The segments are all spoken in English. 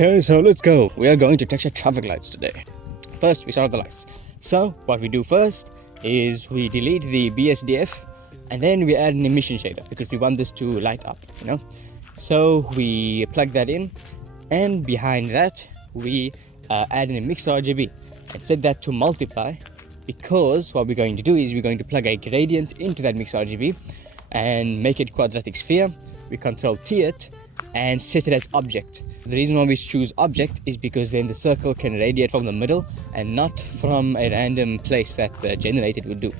Okay, so let's go. We are going to texture traffic lights today. First, we start with the lights. So what we do first is we delete the BSDF and then we add an emission shader because we want this to light up, So we plug that in, and behind that we add an mix RGB and set that to multiply, because what we're going to do is we're going to plug a gradient into that mix RGB and make it quadratic sphere. We control T it and set it as object. The reason why we choose object is because then the circle can radiate from the middle and not from a random place that the generated would do.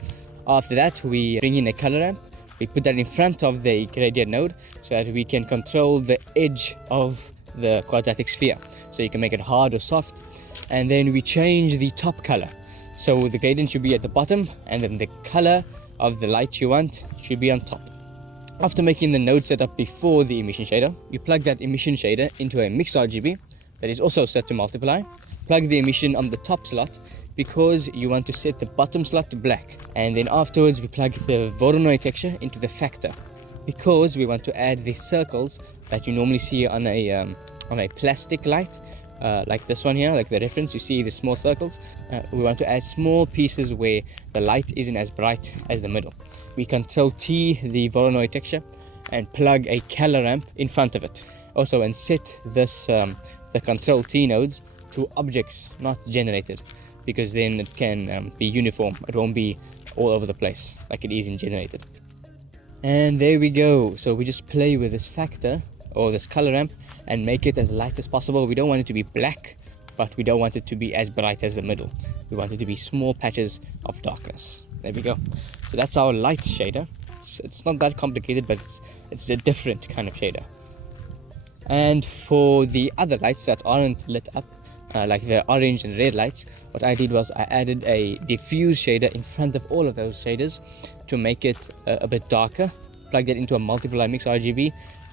After that, we bring in a color ramp. We put that in front of the gradient node so that we can control the edge of the quadratic sphere. So you can make it hard or soft. And then we change the top color. So the gradient should be at the bottom, and then the color of the light you want should be on top. After making the node setup before the emission shader, you plug that emission shader into a mix RGB that is also set to multiply. Plug the emission on the top slot because you want to set the bottom slot to black. And then afterwards we plug the Voronoi texture into the factor because we want to add the circles that you normally see on a plastic light. Like this one here, like the reference, you see the small circles. We want to add small pieces where the light isn't as bright as the middle. We control T the Voronoi texture and plug a color ramp in front of it. Also, and set this the control T nodes to objects, not generated, because then it can be uniform. It won't be all over the place like it is in generated. And there we go. So we just play with this factor or this color ramp and make it as light as possible. We don't want it to be black, but we don't want it to be as bright as the middle. We want it to be small patches of darkness. There we go. So that's our light shader. It's not that complicated, but it's a different kind of shader. And for the other lights that aren't lit up, like the orange and red lights, what I did was I added a diffuse shader in front of all of those shaders to make it a bit darker. Plugged it into a multiply mix RGB,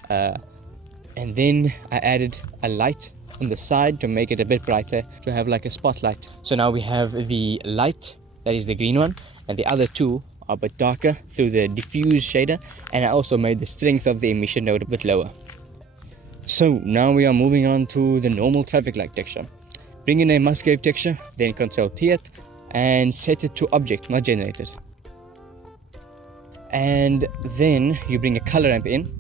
and then I added a light on the side to make it a bit brighter, to have like a spotlight. So now we have the light, that is the green one, and the other two are a bit darker through the diffuse shader, and I also made the strength of the emission node a bit lower. So now we are moving on to the normal traffic light texture. Bring in a Musgrave texture, then control T it and set it to object, not generated. And then you bring a color ramp in,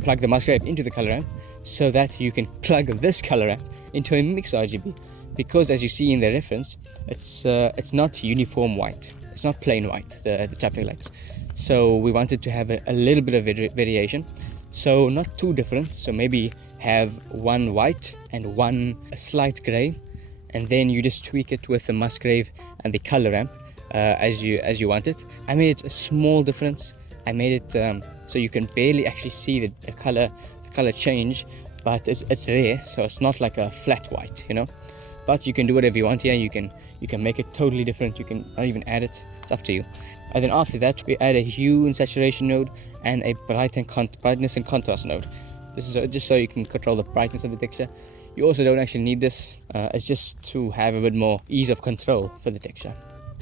plug the Musgrave into the color ramp so that you can plug this color ramp into a mix RGB, because as you see in the reference, it's not uniform white. It's not plain white, the traffic lights. So we wanted to have a little bit of variation. So not too different. So maybe have one white and one a slight gray, and then you just tweak it with the Musgrave and the color ramp as you want it. I made it a small difference. I made it so you can barely actually see the color change, but it's there, so it's not like a flat white, But you can do whatever you want here. You can make it totally different. You can not even add it. It's up to you. And then after that, we add a hue and saturation node and a brightness and contrast node. This is just so you can control the brightness of the texture. You also don't actually need this. It's just to have a bit more ease of control for the texture.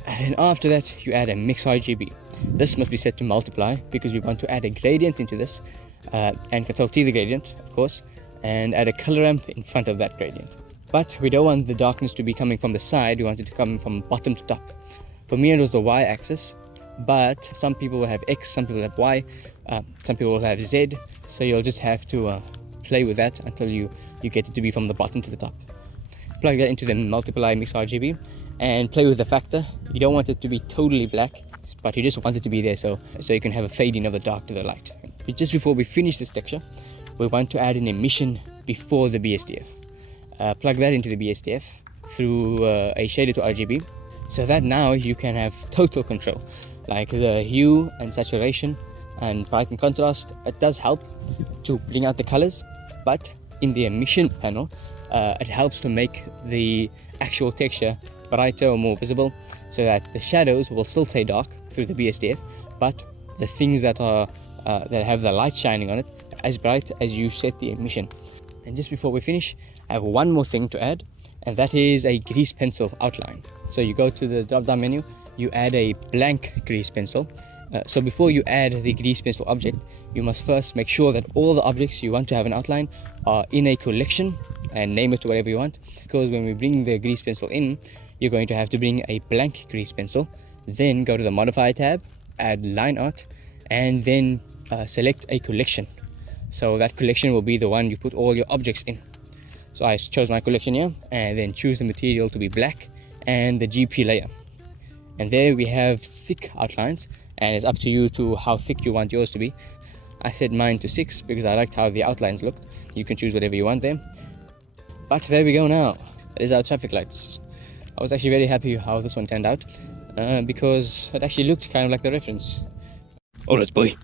And then after that, you add a mix RGB. This must be set to multiply because we want to add a gradient into this, and control T the gradient, of course, and add a color ramp in front of that gradient. But we don't want the darkness to be coming from the side. We want it to come from bottom to top. For me, it was the y-axis, but some people will have X, some people have Y, some people will have Z. So you'll just have to play with that until you get it to be from the bottom to the top. Plug that into the multiply mix RGB and play with the factor. You don't want it to be totally black, but you just want it to be there so you can have a fading of the dark to the light. Just before we finish this texture, we want to add an emission before the BSDF. Plug that into the BSDF through a shader to RGB, so that now you can have total control, like the hue and saturation and bright and contrast. It does help to bring out the colors, but in the emission panel, it helps to make the actual texture brighter or more visible, so that the shadows will still stay dark through the BSDF, but the things that have the light shining on it as bright as you set the emission. And just before we finish, I have one more thing to add, and that is a grease pencil outline. So you go to the drop-down menu, you add a blank grease pencil. So before you add the grease pencil object, you must first make sure that all the objects you want to have an outline are in a collection and name it whatever you want, because when we bring the grease pencil in, you're going to have to bring a blank grease pencil, then go to the modify tab, add line art, and then select a collection. So that collection will be the one you put all your objects in. So I chose my collection here, and then choose the material to be black and the GP layer. And there we have thick outlines, and it's up to you to how thick you want yours to be. I set mine to 6 because I liked how the outlines looked. You can choose whatever you want there. But there we go now. That is our traffic lights. I was actually very happy how this one turned out because it actually looked kind of like the reference. Alright, boy.